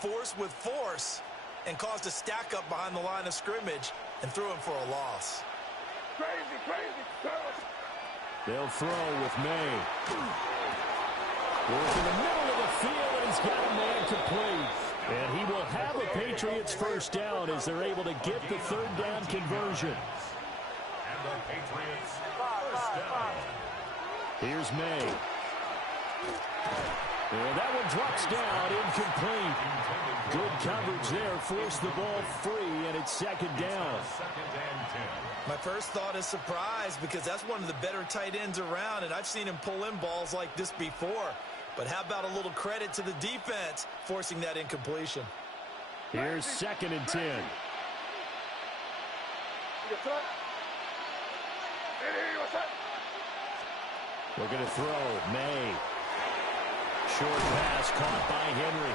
force with force and caused a stack up behind the line of scrimmage and threw him for a loss. They'll throw with May. Work in the middle of the field, and he's got a man complete. And he will have a Patriots first down as they're able to get the third down conversion. And the Patriots first down. Here's May. And that one drops down, incomplete. Good coverage there, forced the ball free, and it's second down. My first thought is surprise because that's one of the better tight ends around, and I've seen him pull in balls like this before. But how about a little credit to the defense forcing that incompletion? Here's 2nd and 10. We're going to throw. May. Short pass caught by Henry.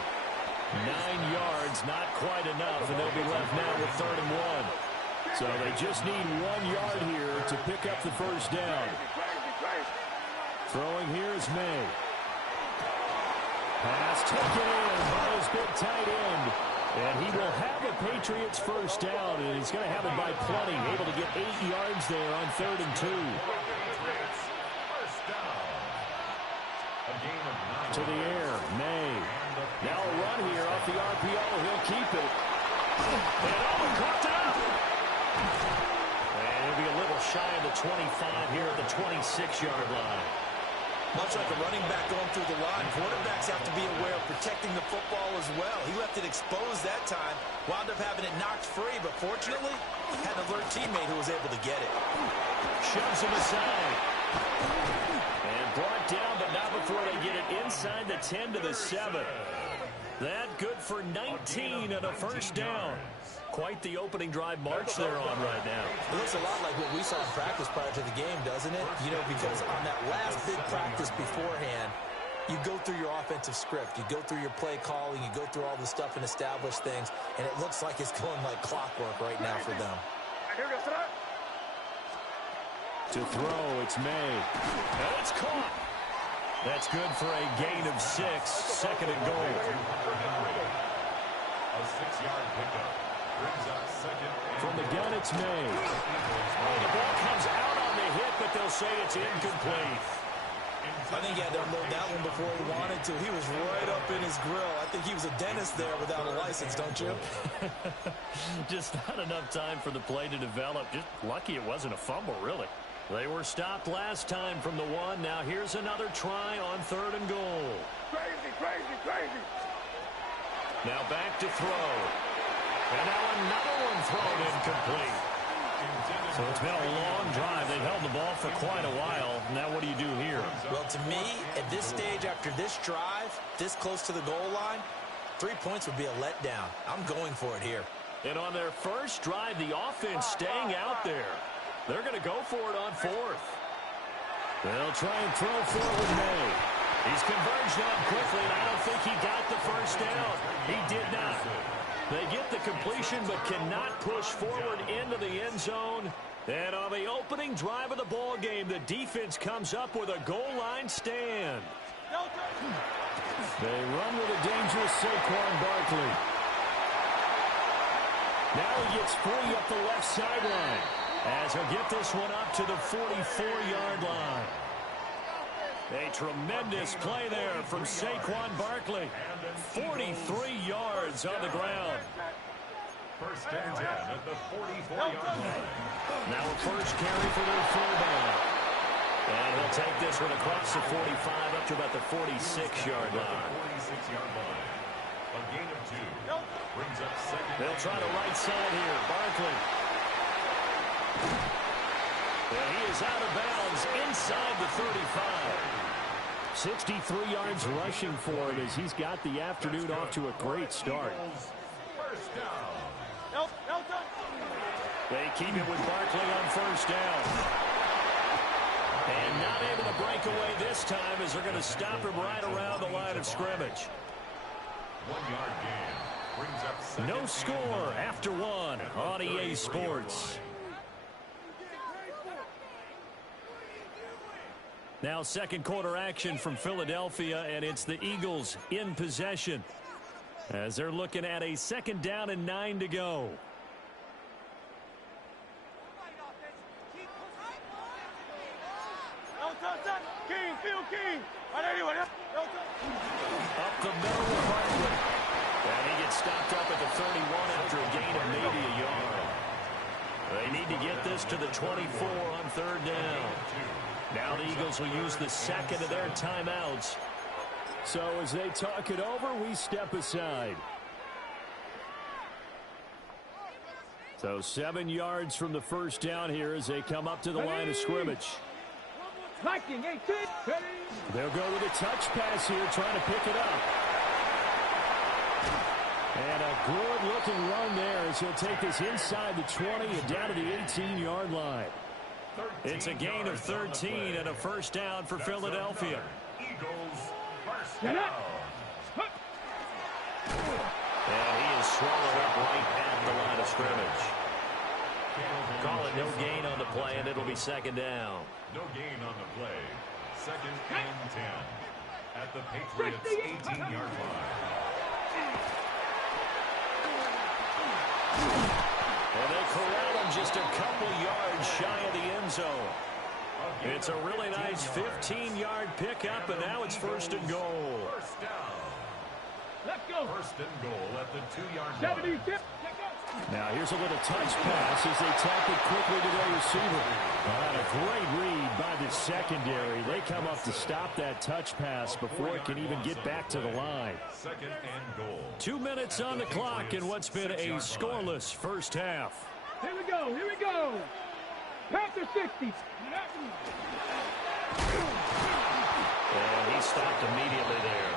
9 yards, not quite enough, and they'll be left now with 3rd and 1. So they just need 1 yard here to pick up the first down. Throwing here is May. Pass taken in by his big tight end. And he will have a Patriots first down, and he's going to have it by plenty. Able to get 8 yards there on 3rd and 2. To the air, May. Now a run here off the RPO. He'll keep it. And caught up. And he'll be a little shy of the 25 here at the 26-yard line. Much like a running back going through the line, quarterbacks have to be aware of protecting the football as well. He left it exposed that time, wound up having it knocked free, but fortunately, had an alert teammate who was able to get it. Shoves him aside. And brought down, but not before they get it inside the 10 to the 7. That good for 19 and a first down. Quite the opening drive march they're on right now. It looks a lot like what we saw in practice prior to the game, doesn't it? You know, because on that last big practice beforehand, you go through your offensive script. You go through your play calling. You go through all the stuff and establish things. And it looks like it's going like clockwork right now for them. To throw, it's May. And it's caught. That's good for a gain of 6. 2nd and goal. A 6-yard pickup. Brings up 2nd. From the gun, it's May. Oh, the ball comes out on the hit, but they'll say it's incomplete. I think he had to unload that one before he wanted to. He was right up in his grill. I think he was a dentist there without a license, don't you? Just not enough time for the play to develop. Just lucky it wasn't a fumble, really. They were stopped last time from the 1. Now here's another try on 3rd and goal. Crazy. Now back to throw. And now another one thrown incomplete. So it's been a long drive. They've held the ball for quite a while. Now what do you do here? Well, to me, at this stage after this drive, this close to the goal line, 3 points would be a letdown. I'm going for it here. And on their first drive, the offense staying out there. They're going to go for it on 4th. They'll try and throw forward May. He's converged on quickly, and I don't think he got the first down. He did not. They get the completion but cannot push forward into the end zone. And on the opening drive of the ball game, the defense comes up with a goal line stand. They run with a dangerous Saquon Barkley. Now he gets free up the left sideline as he'll get this one up to the 44-yard line. A tremendous play there from Saquon Barkley. 43 yards on the ground. First and 10 at the 44-yard line. Now a first carry for their fullback. And he'll take this one across the 45 up to about the 46-yard line. 46-yard line. A gain of 2. Brings up 2nd. They'll try the right side here. Barkley. And he is out of bounds inside the 35. 63 yards rushing for him as he's got the afternoon off to a great start. First down. They keep it with Barkley on first down. And not able to break away this time as they're going to stop him right around the line of scrimmage. 1-yard gain. Brings up 2nd. No score after 1 on EA Sports. Now second quarter action from Philadelphia, and it's the Eagles in possession. As they're looking at a 2nd down and 9 to go. Up the middle with Hartman. And he gets stopped up at the 31 after a gain of maybe a yard. They need to get this to the 24 on 3rd down. Now the Eagles will use the 2nd of their timeouts. So as they talk it over, we step aside. So 7 yards from the 1st down here as they come up to the line of scrimmage. They'll go with a touch pass here, trying to pick it up. And a good-looking run there as he'll take this inside the 20 and down to the 18-yard line. It's a gain of 13 and a 1st down for Philadelphia. Eagles first down. And he is swallowed up right at the line of scrimmage. Call it no gain on the play, and it'll be 2nd down. No gain on the play. 2nd and 10 at the Patriots' 18-yard line. And they corral him just a couple yards shy of the end zone. It's a really nice 15-yard pickup, and now it's 1st and goal. First down. Let's go. 1st and goal at the 2-yard line. Now here's a little touch pass as they tap it quickly to their receiver. And a great read by the secondary. They come up to stop that touch pass before it can even get back to the line. 2nd and goal. 2 minutes on the clock in what's been a scoreless 1st half. Here we go, here we go. Panther 60. And he stopped immediately there.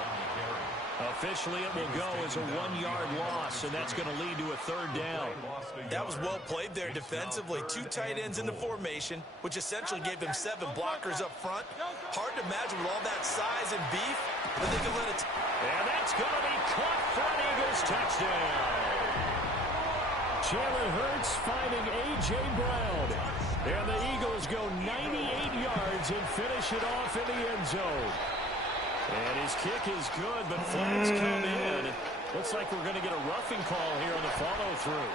Officially, it will go as a 1-yard loss, and that's going to lead to a 3rd down. That was well played there defensively. 2 tight ends in the formation, which essentially gave them 7 blockers up front. Hard to imagine with all that size and beef that they can let it. And that's going to be caught for an Eagles touchdown. Jalen Hurts finding A.J. Brown. And the Eagles go 98 yards and finish it off in the end zone. And his kick is good, but flags come in. Looks like we're going to get a roughing call here on the follow-through.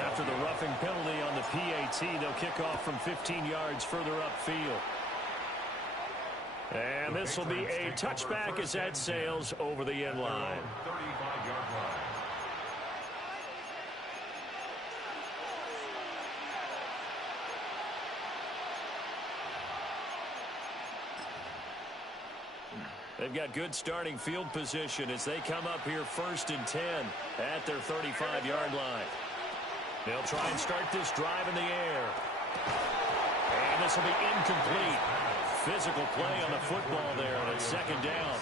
After the roughing penalty on the PAT, they'll kick off from 15 yards further upfield. And this will be a touchback as that sails over the end line. 35-yard line. They've got good starting field position as they come up here 1st and 10 at their 35-yard line. They'll try and start this drive in the air. And this will be incomplete. Physical play on the football there, and it's 2nd down.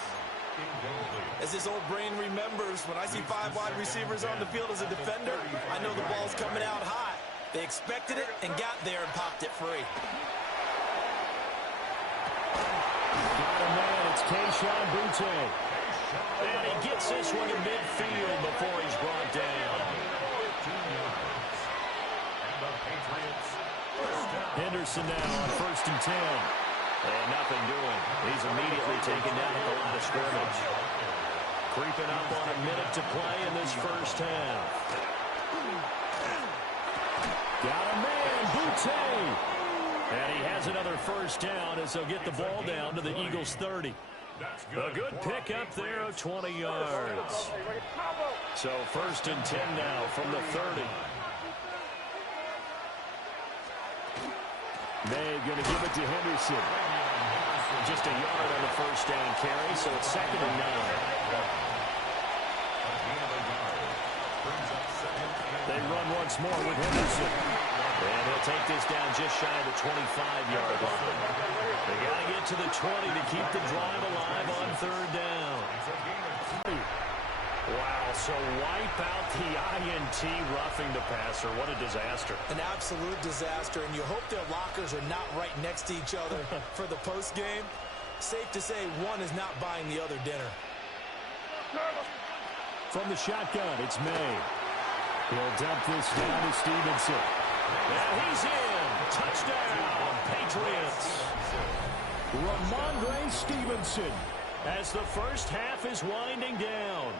As his old brain remembers, when I see 5 wide receivers on the field as a defender, I know the ball's coming out high. They expected it and got there and popped it free. Got a man, it's Kayshon Boutte. And he gets this one in midfield before he's brought down. Henderson now on 1st and 10. And nothing doing. He's immediately taken down at the line of scrimmage. Creeping up on a minute to play in this 1st half. Got a man, Boutte. And he has another 1st down as they'll get the ball down to the Eagles' 30. A good pickup there of 20 yards. So 1st and 10 now from the 30. May going to give it to Henderson. Just a yard on the 1st down carry, so it's 2nd and 9. They run once more with Henderson. And he'll take this down just shy of the 25-yard line. They got to get to the 20 to keep the drive alive on 3rd down. Wow, so wipe out the INT roughing the passer. What a disaster. An absolute disaster, and you hope their lockers are not right next to each other for the postgame. Safe to say one is not buying the other dinner. From the shotgun, it's May. He'll dump this down to Stevenson. And he's in. Touchdown, Patriots. Ramondre Stevenson. as the first half is winding down.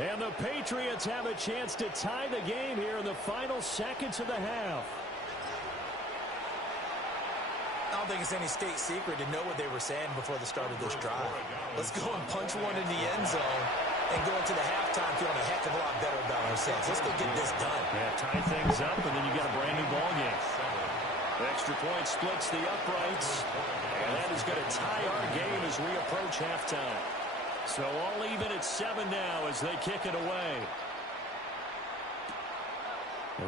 And the Patriots have a chance to tie the game here in the final seconds of the half. I don't think it's any state secret to know what they were saying before the start of this drive. Let's go and punch one in the end zone and go into the halftime feeling a heck of a lot better about ourselves. Let's go get this done. Yeah, tie things up, and then you got a brand new ball game. Extra point splits the uprights, and that is going to tie our game as we approach halftime. So all even at 7 now as they kick it away.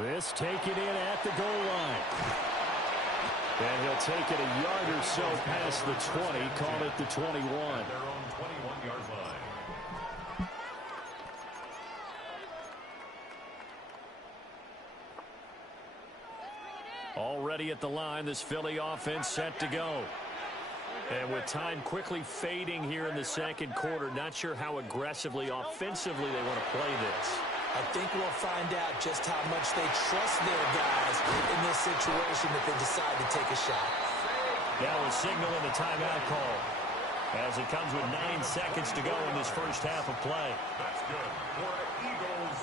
This taken in at the goal line. And he'll take it a yard or so past the 20, call it the 21. Their own 21-yard line. Already at the line, this Philly offense set to go. And with time quickly fading here in the second quarter, not sure how aggressively, offensively they want to play this. I think we'll find out just how much they trust their guys in this situation if they decide to take a shot. Now we're signaling the timeout call as it comes with 9 seconds to go in this first half of play. That's good for the Eagles.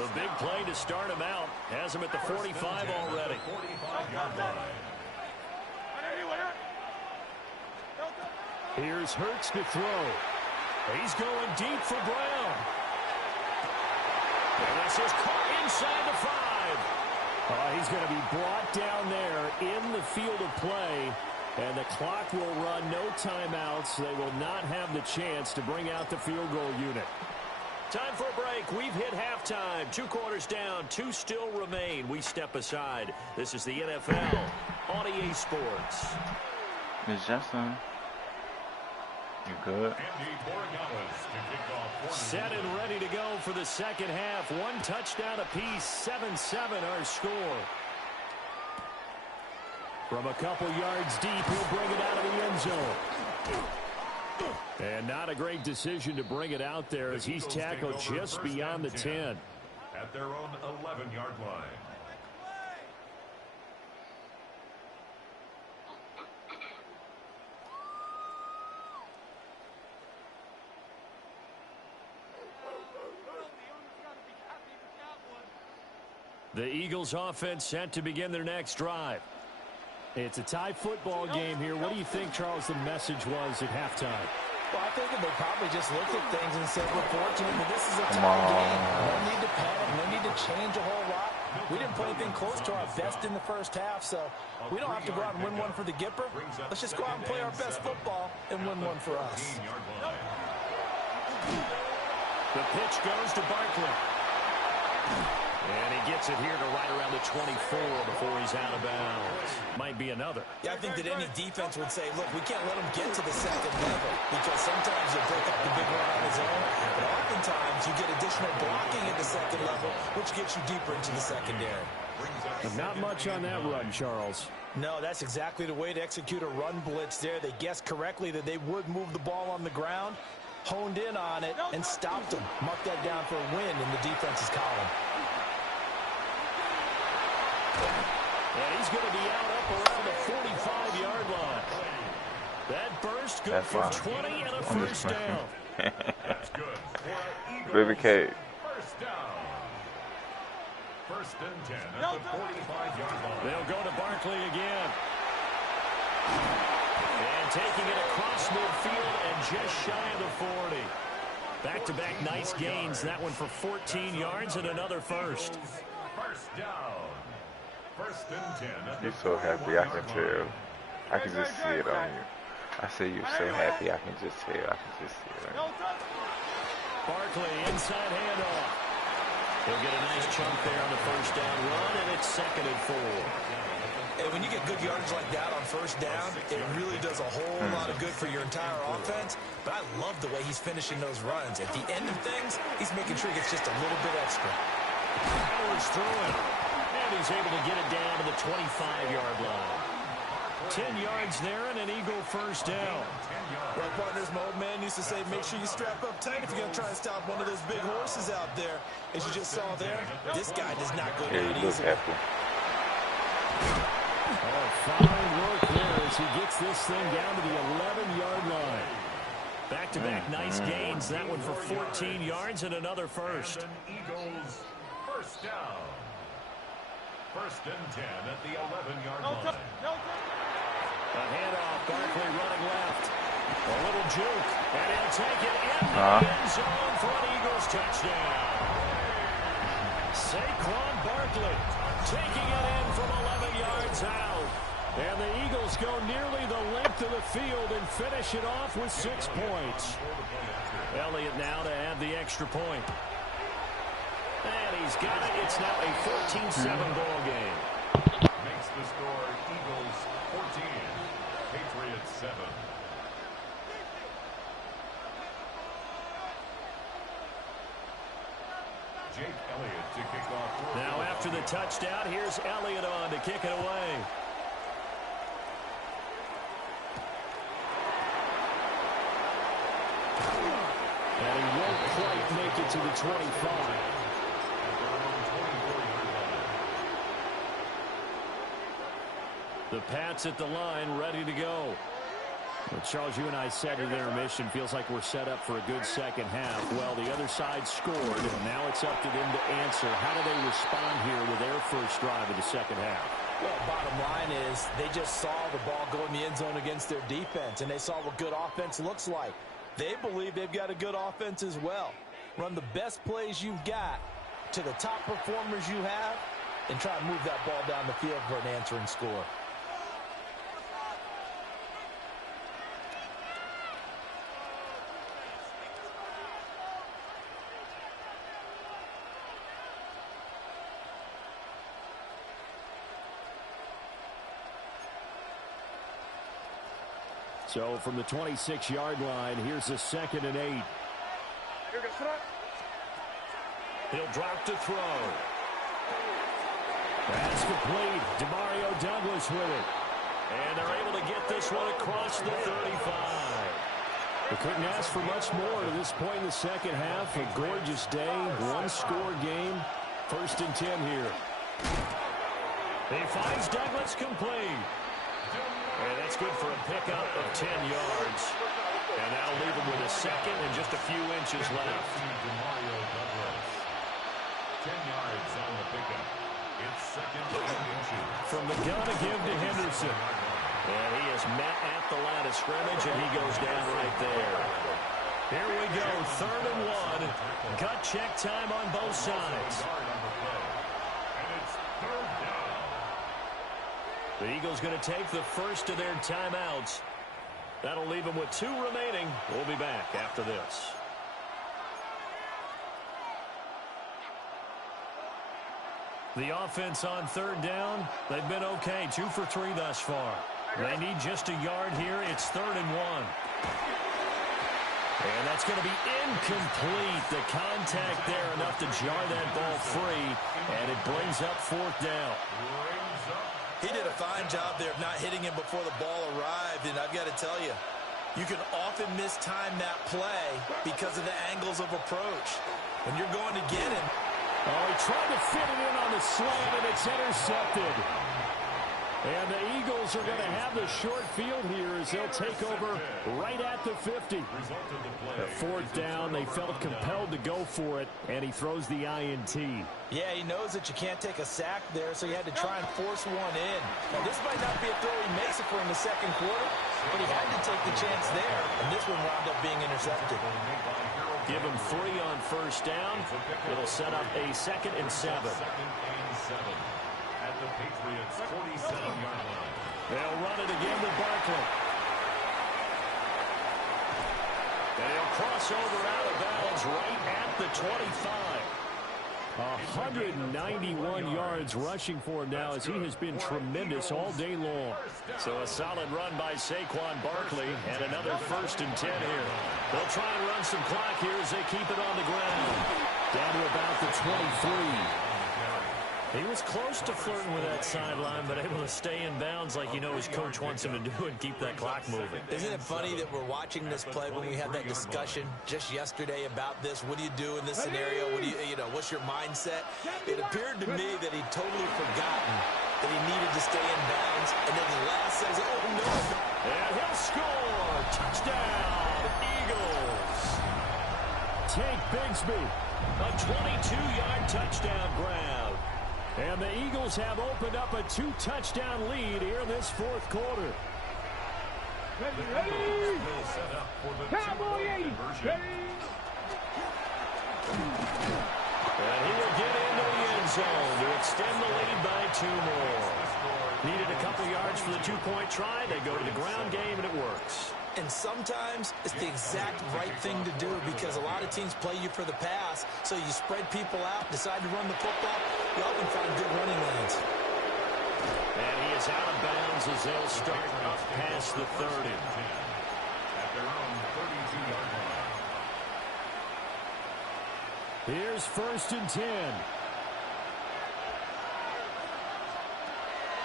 The big play to start him out has him at the 45 already. 45-yard line. Here's Hurts to throw. He's going deep for Brown. And this is caught inside the 5. He's going to be brought down there in the field of play. And the clock will run, no timeouts. They will not have the chance to bring out the field goal unit. Time for a break. We've hit halftime. 2 quarters down. 2 still remain. We step aside. This is the NFL on EA Sports. Miss Justin. You good? Set and ready to go for the second half. 1 touchdown apiece. 7-7 our score. From a couple yards deep, he'll bring it out of the end zone. And not a great decision to bring it out there as he's tackled just beyond the 10. At their own 11-yard line. The Eagles offense set to begin their next drive. It's a tie football game here. What do you think, Charles, the message was at halftime? Well, I think that they probably just looked at things and said, we're fortunate that this is a tie game. No need to panic. No need to change a whole lot. We didn't play anything close to our best in the first half, so we don't have to go out and win one for the Gipper. Let's just go out and play our best football and win one for us. The pitch goes to Barkley. And he gets it here to right around the 24 before he's out of bounds. Might be another. Yeah, I think that any defense would say, look, we can't let him get to the second level because sometimes he'll break up the big run on his own, but oftentimes you get additional blocking at the second level, which gets you deeper into the secondary. But not much on that run, Charles. No, that's exactly the way to execute a run blitz there. They guessed correctly that they would move the ball on the ground, honed in on it, and stopped them. Mark that down for a win in the defense's column. And he's going to be out up around the 45-yard line. That burst good for 20 and a first down. That's good. Baby K. First down. First and 10 at the 45-yard line. They'll go to Barkley again. And taking it across midfield and just shy of the 40. Back-to-back nice gains. That one for 14 yards and another first. First down. First and 10 at the You're so happy, I can tell. I can just see it on you. I say you're so happy, I can just tell. I can just see it on you. Barkley, inside handoff. He'll get a nice chunk there on the first down run, and it's 2nd and 4. And when you get good yardage like that on first down, it really does a whole lot of good for your entire offense. But I love the way he's finishing those runs. At the end of things, he's making sure he gets just a little bit extra. Powers through it. And he's able to get it down to the 25-yard line. 10 yards there and an Eagle first down. Well, partners, my old man used to say, make sure you strap up tight if you're going to try and stop one of those big horses out there. As you just saw there, this guy does not go down easy. Oh, fine work there as he gets this thing down to the 11-yard line. Back-to-back nice gains. That one for 14 yards and another first. Eagles first down. First and 10 at the 11-yard line. A handoff. Barkley running left. A little juke. And he'll take it in the end zone for an Eagles touchdown. Saquon Barkley taking it in from 11 yards out. And the Eagles go nearly the length of the field and finish it off with 6 points. Elliott now to add the extra point. And he's got it. It's now a 14-7 ball game. Makes the score Eagles 14, Patriots 7. Jake Elliott to kick off. Now after the touchdown, here's Elliott on to kick it away. And he won't quite make it to the 25. The Pats at the line, ready to go. Well, Charles, you and I said at intermission, feels like we're set up for a good second half. Well, the other side scored, and now it's up to them to answer. How do they respond here with their first drive of the second half? Well, bottom line is they just saw the ball go in the end zone against their defense, and they saw what good offense looks like. They believe they've got a good offense as well. Run the best plays you've got to the top performers you have and try to move that ball down the field for an answering score. So from the 26-yard line, here's a 2nd and 8. He'll drop to throw. That's complete. Demario Douglas with it. And they're able to get this one across the 35. They couldn't ask for much more to this point in the second half. A gorgeous day, one-score game. 1st and 10 here. He finds Douglas complete. And that's good for a pickup of 10 yards. And that'll leave him with a 2nd and just a few inches left. 10 yards on the pickup. It's 2nd and inches. From the gun to give to Henderson. And he is met at the line of scrimmage, and he goes down right there. Here we go, 3rd and 1. Gut check time on both sides. And it's 3rd down. The Eagles going to take the first of their timeouts. That'll leave them with 2 remaining. We'll be back after this. The offense on 3rd down, they've been okay. 2 for 3 thus far. They need just a yard here. It's 3rd and 1. And that's going to be incomplete. The contact there enough to jar that ball free. And it brings up 4th down. He did a fine job there of not hitting him before the ball arrived, and I've got to tell you, you can often mistime that play because of the angles of approach. When you're going to get him. Oh, he tried to fit it in on the slant, and it's intercepted. And the Eagles are going to have the short field here as they'll take over right at the 50. The 4th down, they felt compelled to go for it, and he throws the INT. Yeah, he knows that you can't take a sack there, so he had to try and force one in. Now, this might not be a throw he makes it for in the 2nd quarter, but he had to take the chance there, and this one wound up being intercepted. Give him 3 on 1st down. It'll set up a 2nd and 7. 2nd and 7. At the Patriots' 47-yard line. They'll run it again with Barkley. And he'll cross over out of bounds right at the 25. 191 yards rushing for him now as he has been tremendous all day long. So a solid run by Saquon Barkley and another 1st and 10 here. They'll try and run some clock here as they keep it on the ground. Down to about the 23. He was close to flirting with that sideline, but able to stay in bounds like you know his coach wants him to do and keep that clock moving. Isn't it funny that we're watching this play when we had that discussion just yesterday about this? What do you do in this scenario? What do you know, what's your mindset? It appeared to me that he'd totally forgotten that he needed to stay in bounds, and then the last says, oh, no. And he'll score. Touchdown, Eagles. Tank Bigsby, a 22-yard touchdown grab. And the Eagles have opened up a 2-touchdown lead here in this fourth quarter. Ready. Cowboy 80. Ready. And he will get into the end zone to extend the lead by 2 more. Needed a couple yards for the 2-point try. They go to the ground game, and it works. And sometimes it's the exact right thing to do because a lot of teams play you for the pass, so you spread people out, decide to run the football. You often find good running lanes. And he is out of bounds as they'll start up past the 30. At their own 32-yard line. Here's 1st and 10.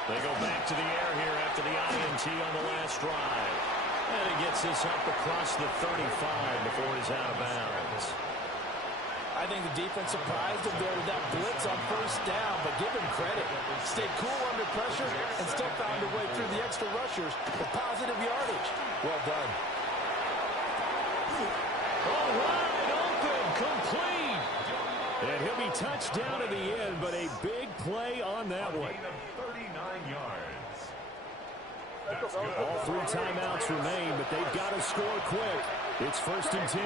They go back to the air here after the INT on the last drive. And he gets this up across the 35 before he's out of bounds. I think the defense surprised him there with that blitz on 1st down, but give him credit. Stayed cool under pressure and still found a way through the extra rushers for positive yardage. Well done. Oh, wide open, complete. And he'll be touched down at the end, but a big play on that one. 39 yards. All 3 timeouts remain, but they've got to score quick. It's 1st and 10.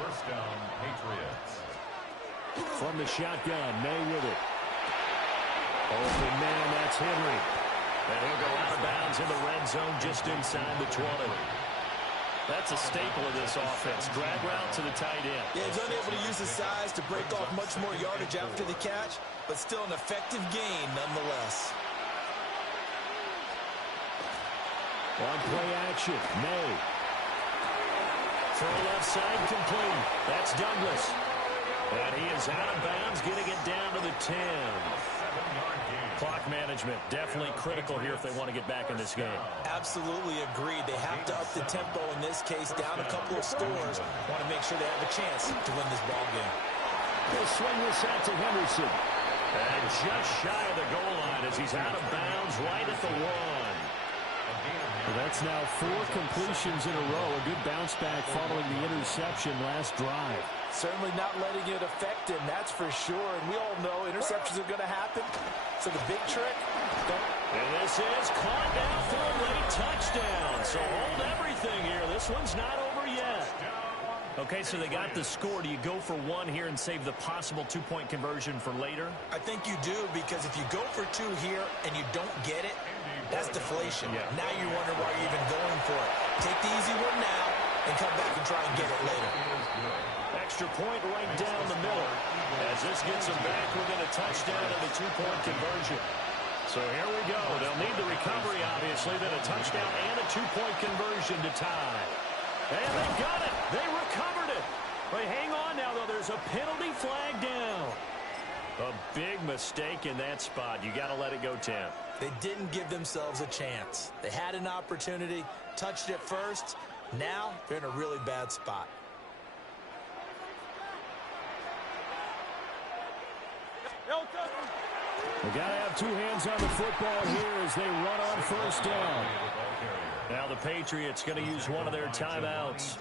First down, Patriots. From the shotgun, May with it. Open man, that's Henry. And he'll go out of bounds in the red zone just inside the 20. That's a staple of this offense. Drag route to the tight end. Yeah, he's unable to use his size to break off much more yardage after the catch, but still an effective gain nonetheless. On play action, May. Throw left side complete. That's Douglas. And he is out of bounds, getting it down to the 10. Clock management, definitely critical here if they want to get back in this game. Absolutely agreed. They have to up the tempo in this case, down a couple of scores. Want to make sure they have a chance to win this ball game. They'll swing this out to Henderson. And just shy of the goal line as he's out of bounds right at the 1. Well, that's now 4 completions in a row. A good bounce back following the interception last drive. Certainly not letting it affect him, that's for sure. And we all know interceptions are going to happen. So the big trick, and this is caught down for a late touchdown. So hold everything here. This one's not over yet. Okay, so they got the score. Do you go for 1 here and save the possible 2-point conversion for later? I think you do, because if you go for 2 here and you don't get it, that's deflation. Yeah. Now you wonder why you're even going for it. Take the easy one now and come back and try and get it later. Extra point right down the middle as this gets them back within a touchdown and a 2-point conversion. So here we go. They'll need the recovery, obviously, then a touchdown and a 2-point conversion to tie. And they got it. They recovered it. But hang on now, though. There's a penalty flag down. A big mistake in that spot. You got to let it go, Tim. They didn't give themselves a chance. They had an opportunity, touched it first. Now they're in a really bad spot. We got to have 2 hands on the football here as they run on 1st down. Now the Patriots going to use one of their timeouts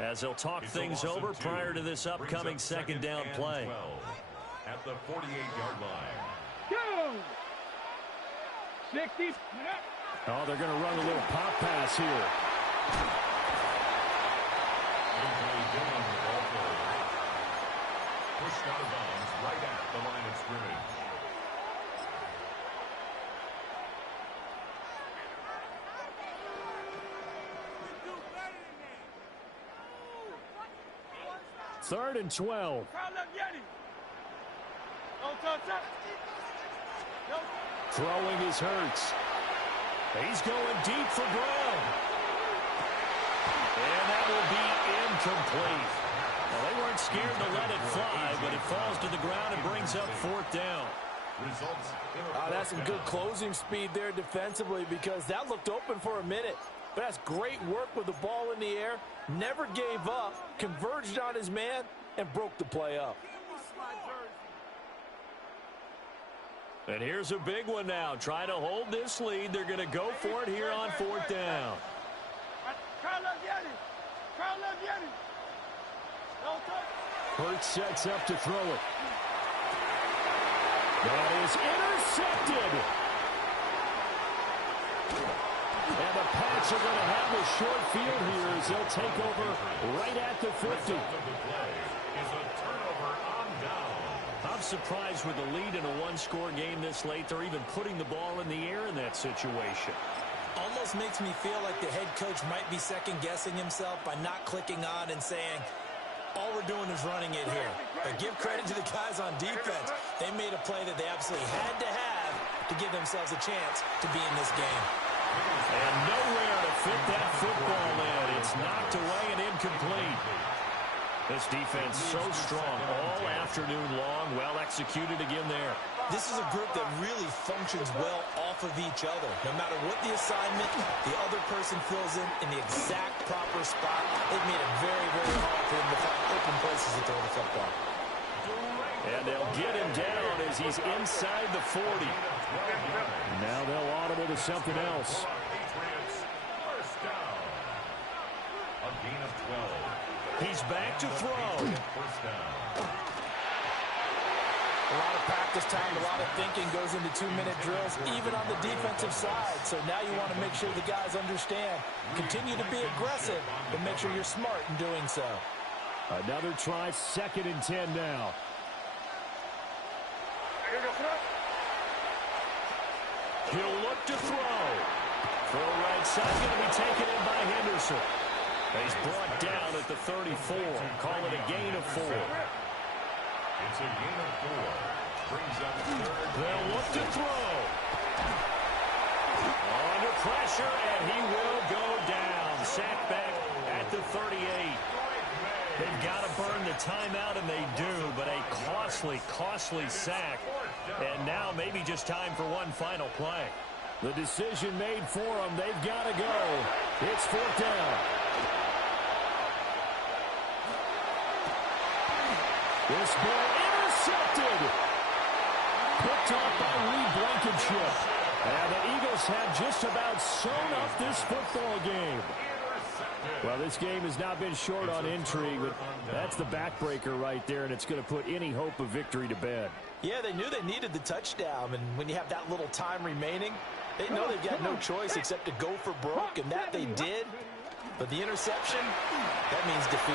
as they'll talk things over prior to this upcoming 2nd down play. At the 48-yard line. Go! 60. Oh, they're going to run a little pop pass here. Pushed out of bounds right at the line of scrimmage. Third and 12. Throwing is Hurts. He's going deep for Brown. And that will be incomplete. Well, they weren't scared to let it fly, but it falls to the ground and brings up 4th down. That's some good closing speed there defensively, because that looked open for a minute. But that's great work with the ball in the air. Never gave up, converged on his man, and broke the play up. And here's a big one now. Trying to hold this lead. They're going to go for it here on 4th down. Hurts sets up to throw it. That is intercepted. And the Pats are going to have the short field here as they'll take over right at the 50. I'm surprised with the lead in a one-score game this late. They're even putting the ball in the air in that situation. Almost makes me feel like the head coach might be second-guessing himself by not clicking on and saying, all we're doing is running it here. But give credit to the guys on defense. They made a play that they absolutely had to have to give themselves a chance to be in this game. And nowhere to fit that football in. It's knocked away and incomplete. This defense so strong all afternoon long. Well executed again there. This is a group that really functions well off of each other. No matter what the assignment, the other person fills in the exact proper spot. They've made it very, very hard for them to find open places to throw the football. And they'll get him down as he's inside the 40. Now they'll audible to something else. A gain of 12. He's back to throw. First down. A lot of practice time, a lot of thinking goes into 2-minute drills, even on the defensive side. So now you want to make sure the guys understand. Continue to be aggressive, but make sure you're smart in doing so. Another try, 2nd and 10 now. He'll look to throw. Throw right side, going to be taken in by Henderson. He's brought down at the 34. Call it a gain of 4. It's a gain of 4. Brings up 3rd. They'll look to throw. Under pressure, and he will go down. Sacked back at the 38. They've got to burn the timeout, and they do, but a costly sack. And now maybe just time for one final play. The decision made for them. They've got to go. It's 4th down. This ball intercepted. Picked off by Reed Blankenship. And the Eagles have just about sewn up this football game. Well, this game has not been short on intrigue, but that's the backbreaker right there, and it's going to put any hope of victory to bed. Yeah, they knew they needed the touchdown, and when you have that little time remaining, they know they've got no choice except to go for broke, and that they did. But the interception, that means defeat.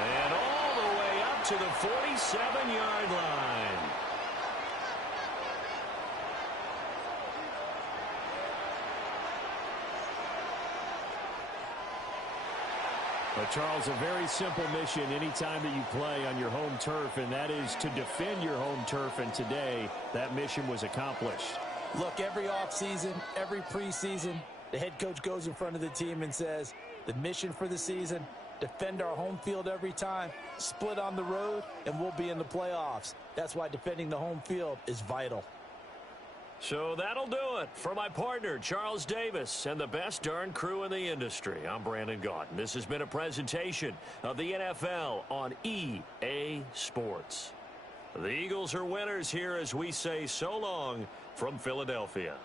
And all the way up to the 47-yard line. But, Charles, a very simple mission anytime that you play on your home turf, and that is to defend your home turf. And today, that mission was accomplished. Look, every offseason, every preseason, the head coach goes in front of the team and says, the mission for the season, defend our home field every time, split on the road, and we'll be in the playoffs. That's why defending the home field is vital. So that'll do it for my partner, Charles Davis, and the best darn crew in the industry. I'm Brandon Gaudin. This has been a presentation of the NFL on EA Sports. The Eagles are winners here as we say so long from Philadelphia.